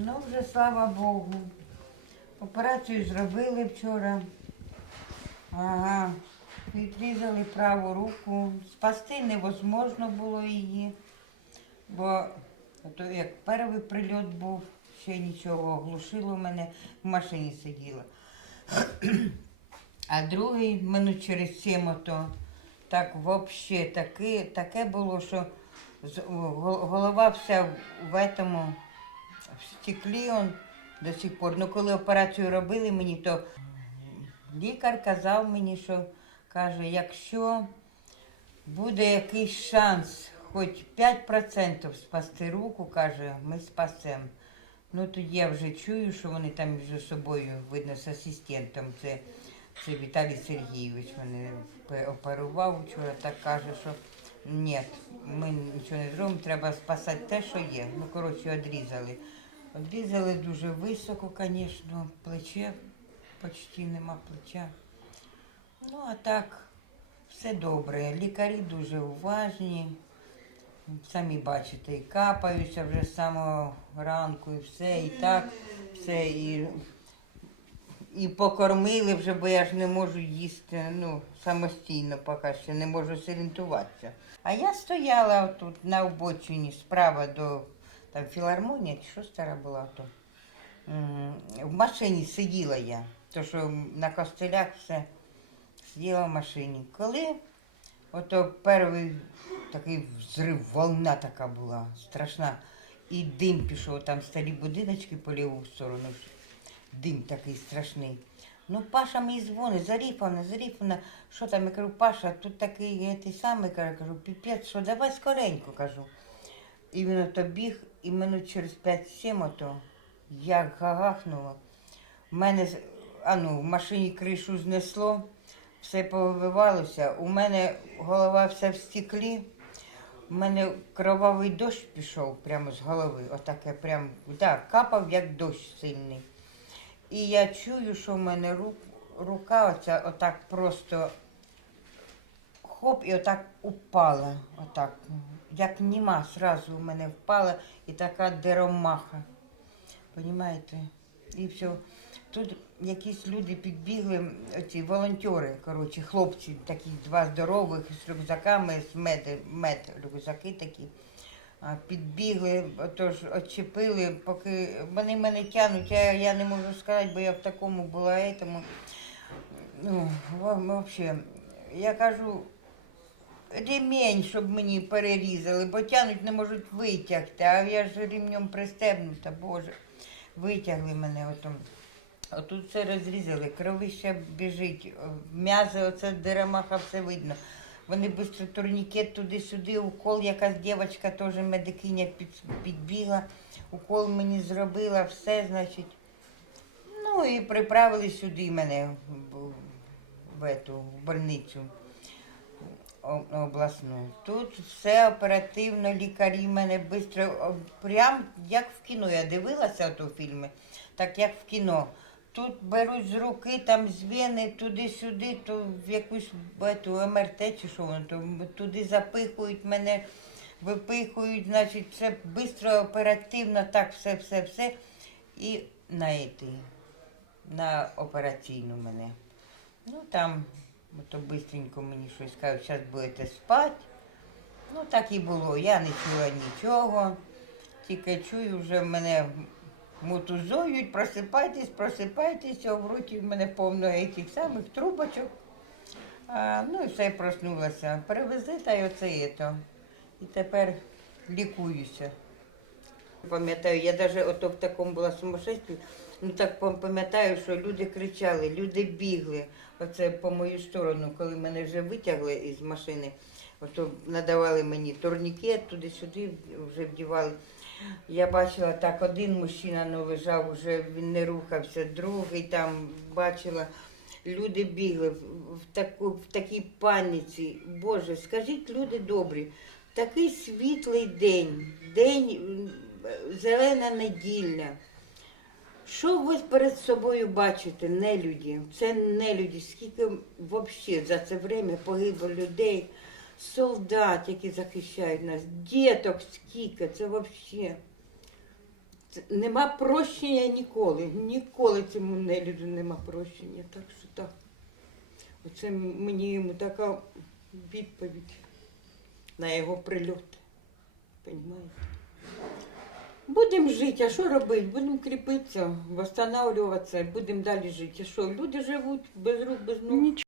Ну, вже слава Богу. Операцію зробили вчора. Ага. Відрізали праву руку. Спасти невозможно було її. Бо то як перший прильот був, ще нічого оглушило мене, в машині сиділа. А другий минут через сім ото так взагалі таке, було, що голова вся в- этому в он до сих пор. Ну коли операцію робили мені, то лікар казав мені, що каже, якщо буде якийсь шанс, хоч 5% спасти руку, каже, ми спасемо. Ну тоді я вже чую, що вони там між собою, видно, з асистентом. Це, це Віталій Сергійович мене пе- оперував вчора, так каже, що ні, ми нічого не зробимо, треба спасати те, що є. Ну, коротше, відрізали. Відрізали дуже високо, звісно, плече почти нема плеча. Ну, а так, все добре. Лікарі дуже уважні. Самі бачите, і капаються вже з самого ранку, і все, і так, все, і, і покормили вже, бо я ж не можу їсти ну, самостійно поки ще не можу зорієнтуватися. А я стояла тут на обочині справа до філармонія, чи що стара була то. В машині сиділа я, то що на костелях все сиділа в машині. Коли ото перший такий взрив, волна така була страшна. І дим пішов, там старі будиночки по ліву сторону. Дим такий страшний. Ну, Паша мені дзвонить, Заріфовна, Заріфовна, що там? Я кажу, Паша, тут такий е, той самий, кажу, піпець, що давай скоренько, кажу. І він ото біг, і минут через 5-7 ото як гагахнуло. В мене а ну, в машині кришу знесло, все повивалося. У мене голова вся в стеклі. У мене кровавий дощ пішов прямо з голови. Отаке прям, да, капав як дощ сильний. І я чую, що в мене рук, рука оця отак просто хоп, і отак упала. Отак. Як німа, зразу в мене впала і така деромаха. Понімаєте? І все. Тут якісь люди підбігли, оці волонтери, коротше, хлопці, такі два здорових з рюкзаками, з мед, мед рюкзаки такі. Підбігли, отож очепили, поки вони мене тягнуть, я, я не можу сказати, бо я в такому була етому. Ну, взагалі, я кажу, ремінь, щоб мені перерізали, бо тягнуть не можуть витягти, а я ж ремнем пристебнута, Боже. Витягли мене отом. Отут все розрізали, кровище біжить, м'язи, оце деремаха, все видно. Вони швидко турнікет туди-сюди, укол, якась дівчинка теж медикиня під, підбігла, укол мені зробила, все, значить. Ну і приправили сюди мене в, в, эту, в больницю о- обласну. Тут все оперативно, лікарі мене швидко, прям як в кіно. Я дивилася то фільми, так як в кіно. Тут беруть з руки, там з вени, туди-сюди, то в якусь ету, МРТ чи що воно, то туди запихують мене, випихують, значить, все швидко, оперативно, так, все, все, все. І на этой, на операційну мене. Ну там, то бистренько мені щось кажуть, зараз будете спати. Ну так і було. Я не чула нічого. Тільки чую, вже мене мутузують, просипайтесь, просипайтесь, а в роті в мене повно цих самих трубочок. А, ну і все проснулася. Перевезли та й оце і то. І тепер лікуюся. Пам'ятаю, я навіть ото в такому була сумасшестві, ну так пам'ятаю, що люди кричали, люди бігли. Оце по мою сторону, коли мене вже витягли із машини, ото надавали мені турнікет, туди-сюди вже вдівали. Я бачила так, один мужчина ну, лежав, вже він не рухався, другий там бачила. Люди бігли в, таку, в такій паніці. Боже, скажіть, люди добрі, такий світлий день, день зелена неділя. Що ви перед собою бачите, нелюді? Це нелюді. Скільки взагалі за це время погибло людей, солдат, які захищають нас, діток скільки, це взагалі. Нема прощення ніколи. Ніколи цьому нелюду нема прощення. Так що так. Оце мені йому така відповідь на його прильот. Понимаєте? Будемо жити, а що робити? Будемо кріпитися, восстанавливатися, будемо далі жити. А що, люди живуть без рук, без ног.